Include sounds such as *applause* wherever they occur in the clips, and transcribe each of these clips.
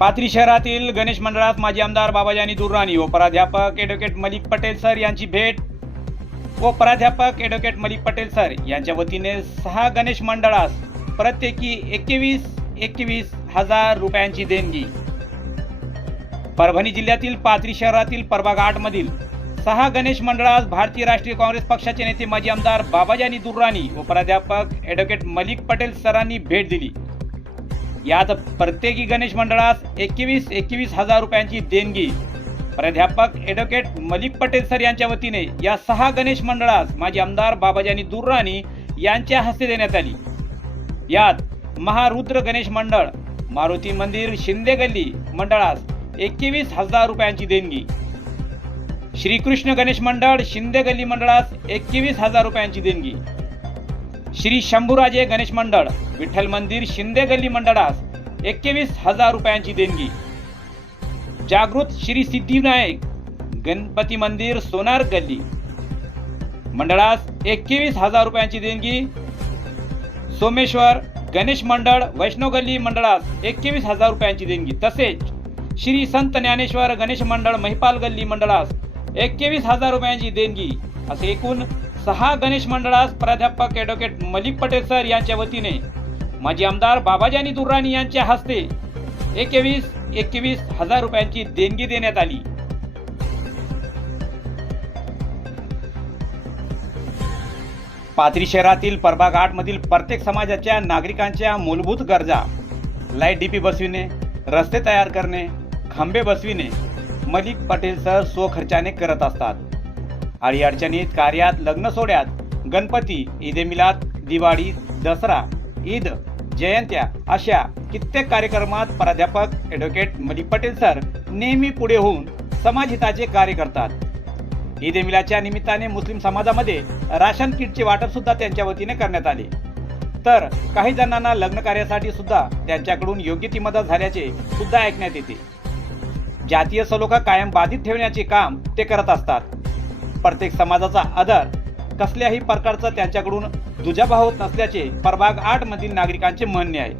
पाथरी शहरातील गणेश मंडळात माजी आमदार बाबाजानी दुर्राणी व प्राध्यापक ॲडव्होकेट मलिक पटेल सर यांची भेट व प्राध्यापक ॲडव्होकेट मलिक पटेल सर यांच्या वतीने सहा गणेश मंडळास प्रत्येकी एकवीस एकवीस हजार रुपयांची देणगी. परभणी जिल्ह्यातील पाथरी शहरातील प्रभाग आठमधील सहा गणेश मंडळास भारतीय राष्ट्रीय काँग्रेस पक्षाचे नेते माजी आमदार बाबाजानी दुर्राणी व प्राध्यापक ॲडव्होकेट मलिक पटेल सरांनी भेट दिली. यात प्रत्येकी गणेश मंडळास एकवीस एकवीस हजार रुपयांची देणगी. प्राध्यापक ॲडव्होकेट मलिक पटेल सर यांच्या वतीने या सहा गणेश मंडळास माजी आमदार बाबाजानी दुर्राणी यांच्या हस्ते देण्यात आली. यात महारुद्र गणेश मंडळ मारुती मंदिर शिंदे गल्ली मंडळास एकवीस हजार रुपयांची देणगी. श्रीकृष्ण गणेश मंडळ शिंदे गल्ली मंडळास एकवीस हजार रुपयांची देणगी. श्री शंभूराजे गणेश मंडळ विठ्ठल मंदिर शिंदे गल्ली मंडळास एकवीस हजार रुपयांची देणगी. जागृत श्री सिद्धिविनायक गणपती मंदिर सोनार गल्ली. मंडळास एकवीस हजार रुपयांची देणगी. सोमेश्वर गणेश मंडळ वैष्णव गल्ली मंडळास एकवीस हजार रुपयांची देणगी. तसेच श्री संत ज्ञानेश्वर गणेश मंडळ महिपाल गल्ली मंडळास एकवीस हजार रुपयांची देणगी. असे एकूण सहा गणेश मंडळास प्राध्यापक ॲडव्होकेट मलिक पटेल सर यांच्या वतीने माजी आमदार बाबाजानी दुर्राणी यांच्या हस्ते एकवीस एकवीस हजार रुपयांची देणगी देण्यात आली. पाथरी शहरातील प्रभाग मधील प्रत्येक समाजाच्या नागरिकांच्या मूलभूत गरजा लाइट डीपी बसविणे रस्ते तयार करणे खांबे बसविणे मलिक पटेल सर स्वखर्चाने करत असतात. अडीअडचणीत कार्यात लग्न सोड्यात गणपती ईद मिलाद दिवाळी दसरा ईद जयंत्या अशा कित्येक कार्यक्रमात प्राध्यापक ॲडव्होकेट मलिक पटेल सर नेहमी पुढे होऊन समाजहिताचे कार्य करतात. ईद ए निमित्ताने मुस्लिम समाजामध्ये राशन किटचे वाटप सुद्धा त्यांच्या वतीने करण्यात आले. तर काही जणांना लग्न कार्यासाठी सुद्धा त्यांच्याकडून योग्य ती मदत झाल्याचे सुद्धा ऐकण्यात येते. जातीय सलोखा कायम बाधित ठेवण्याचे काम ते करत असतात. प्रत्येक समाजाचा आदर. कसल्याही प्रकारचा त्यांच्याकडून दुजाभाव होत नसल्याचे प्रभाग आठ मधील नागरिकांचे म्हणणे आहे.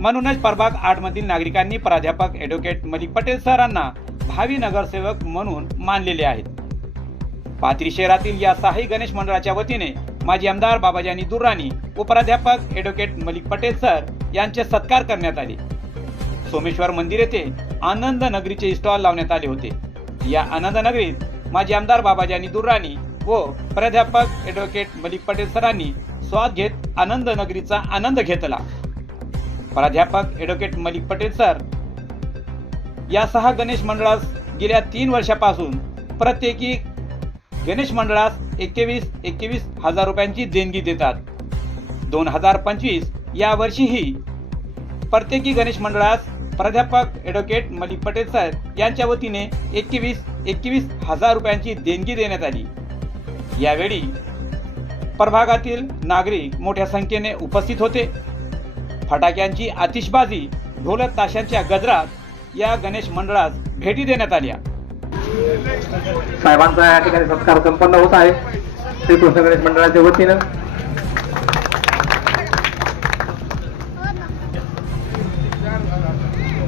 म्हणूनच प्रभाग आठ मधील नागरिकांनी प्राध्यापक ॲडव्होकेट मलिक पटेल सरांना भावी नगरसेवक म्हणून मानलेले आहेत. पाथरी शहरातील या साई गणेश मंडळाच्या वतीने माजी आमदार बाबाजानी दुर्राणी उपराध्यापक ॲडव्होकेट मलिक पटेल सर यांचे सत्कार करण्यात आले. सोमेश्वर मंदिर येथे आनंद नगरीचे स्टॉल लावण्यात आले होते. या आनंद नगरीत माजी आमदार बाबाजानी दुर्राणी व प्राध्यापक ॲडव्होकेट मलिक पटेल सरांनी स्वाद घेत आनंद नगरीचा आनंद घेतला. प्राध्यापक ॲडव्होकेट मलिक पटेल सर या सहा गणेश मंडळास गेल्या तीन वर्षापासून प्रत्येकी गणेश मंडळास एकवीस एकवीस हजार रुपयांची देणगी देतात. दोन हजार पंचवीस या वर्षीही प्रत्येकी गणेश मंडळास प्राध्यापक ॲडव्होकेट मलिक पटेल सर यांच्या वतीने एकवीस एकवीस हजार रुपयांची देणगी देण्यात आली. यावेळी प्रभागातील नागरिक मोठ्या संख्येने उपस्थित होते. फटाक्यांची आतिषबाजी ढोलक ताशांच्या गजरात या गणेश मंडळास भेटी देण्यात आल्या. साहेबांचा या ठिकाणी सत्कार संपन्न होत आहे. श्री कृष्ण गणेश मंडळाच्या वतीनं.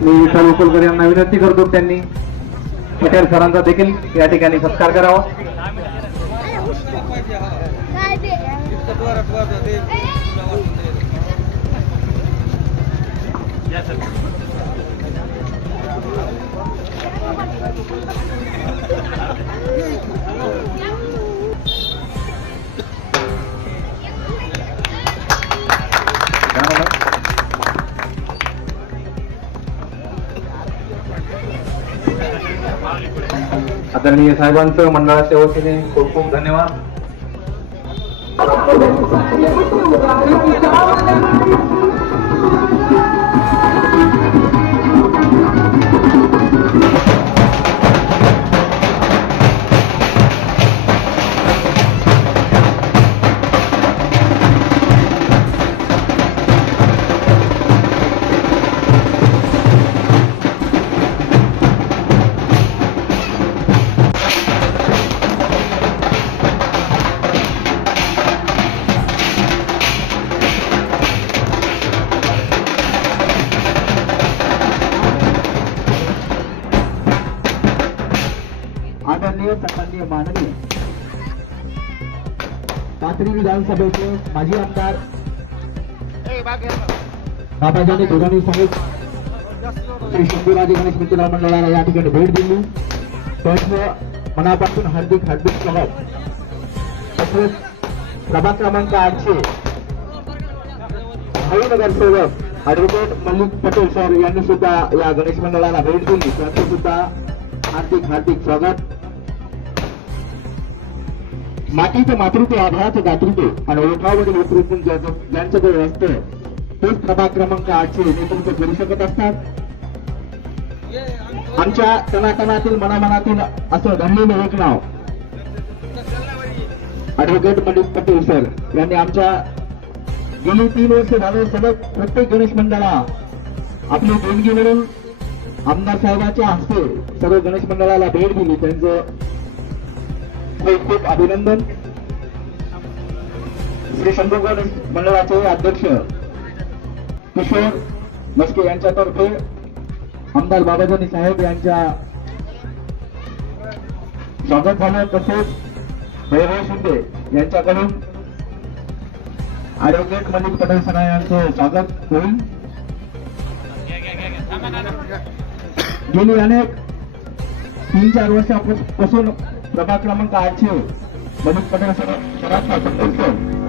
मी विशाल उकलकर यांना विनंती करतो त्यांनी पटेल सरांचा देखील या ठिकाणी सत्कार करावा काय आदरणीय साहेबांचं मंडळाच्या वतीने खूप खूप धन्यवाद. सन्माननीय माननीय पाथरी विधानसभेचे माजी आमदार बाबाजानी दोघांनी साहेब श्री शंभूराजे गणेश मित्र मंडळाला या ठिकाणी भेट दिली. त्यांचं मनापासून हार्दिक हार्दिक स्वागत. तसेच प्रभाग क्रमांक आठशे भाईनगर सेवक ऍडव्होकेट मल्लिक पटेल सर यांनी सुद्धा या गणेश मंडळाला भेट दिली. त्यांचं सुद्धा हार्दिक हार्दिक स्वागत. मातीचं मातृत्व आभाराचं दातृत्व आणि ओठावरील वक्तृत्व ज्यांचं ज्यांच्याकडे असतं तेच प्रभाग क्रमांक आठशे नेतृत्व करू शकत असतात. आमच्या तनातनातील मनामनातील असं धरलेलं एक नाव. ऍडव्होकेट पंडित पटेल सर यांनी आमच्या गेली तीन वर्ष झाले सलग प्रत्येक गणेश मंडळा आपली देणगी म्हणून आमदार साहेबांच्या हस्ते सर्व गणेश मंडळाला भेट दिली. त्यांचं खूप खूप अभिनंदन. श्री शंभूगड मंडळाचे अध्यक्ष किशोर मस्के यांच्यातर्फे आमदार बाबाजानी साहेब यांच्या स्वागत झालं. तसेच वैभव शिंदे यांच्याकडून ऍडव्होकेट मलिक पटेल सर यांचं स्वागत होईल. गेली अनेक तीन चार वर्षापासून प्रभाग क्रमांक आठशे. मधून पटेल सर सरांचा संपर्क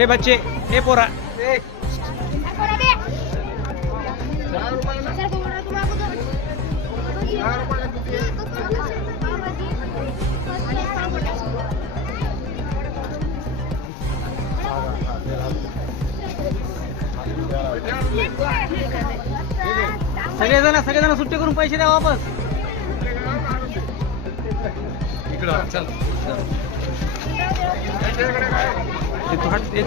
ए बच्चे ए पोरा. सगळेजण सगळेजण सुट्टी करून पैसे द्या वापस. इकडं चल. dit hard in.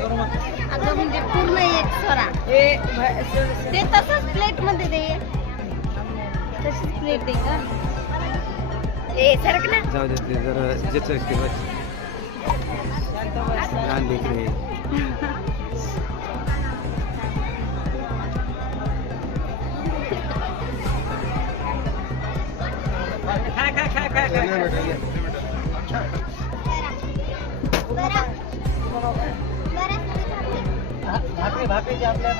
अगं म्हणजे पूर्ण एक सोरा ते तसंच प्लेटमध्ये दे. तशीच प्लेट दे का ए सरक ना. जाऊ दे ते जरा ज्याचं *laughs* असते भाकरी आपल्या?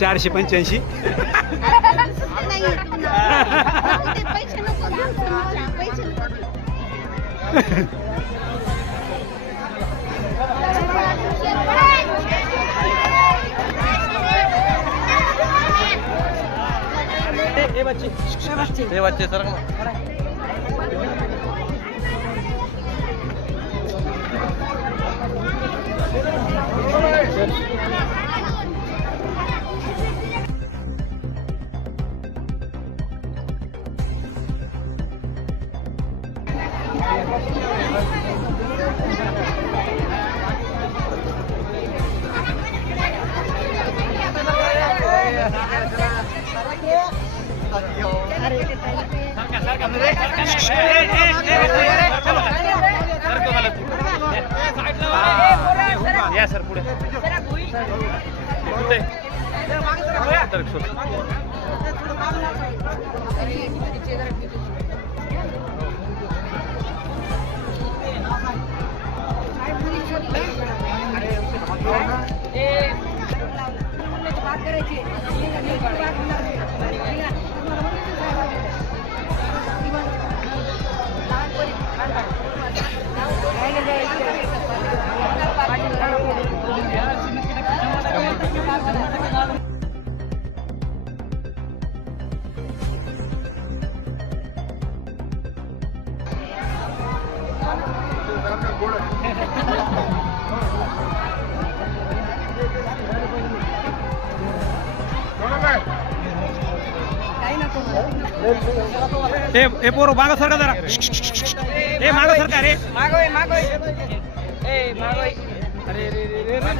चारशे पंच्याऐंशी नाही ते पैसे नको ना. पैसे ए बच्चे ए बच्चे सर या सर पुढे करायची. ए पोरो बागा सरका जरा. એ માગો સરકાર એ. માગો એ માગો એ માગો અરે રે રે રે રે